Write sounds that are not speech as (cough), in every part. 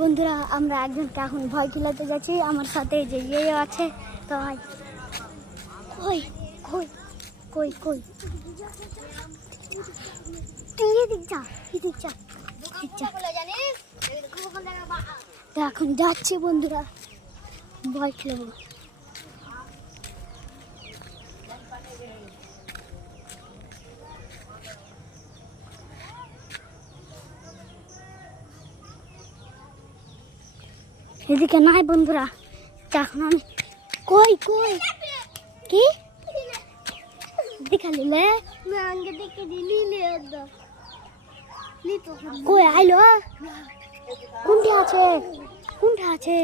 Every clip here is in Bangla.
বন্ধুরা, আমরা একজনকে এখন ভয় খেলাতে যাচ্ছি। আমার সাথে যে ইয়ে আছে, তো কই কই কই কই? তুই এদিক যা, এদিক এখন যাচ্ছি বন্ধুরা। ভয় খেলব। এদিকে নাই বন্ধুরা। এখন আমি কই কই? কি? দেখালি লে? কই আইলো? কোনটা আছে? কোনটা আছে?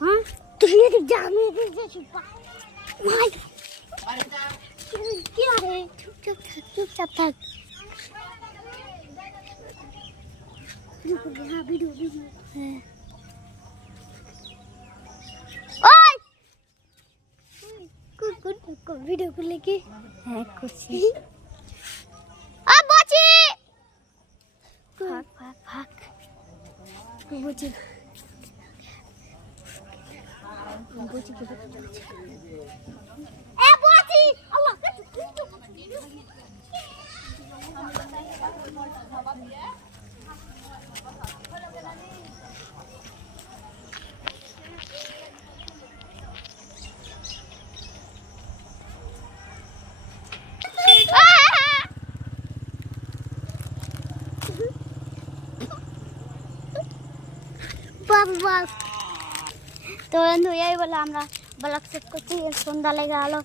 হ্যাঁ? তুই এদিক যা আমি এদিক যাচ্ছি মাই কি আরে চুপচাপ থাক চুপচাপ থাক। হ্যাঁ ভিডিও ভিডিও। হ্যাঁ। वीडियो को लेके। हाँ, है (laughs) अब बची। भाग भाग भाग। बची बची। বাস বাস তো বন্ধু, এই বলে আমরা ব্লগ শেষ করছি। সন্ধ্যা লেগে গেলো।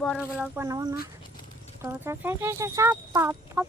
বড় ব্লগ বানাবো না। তো সব।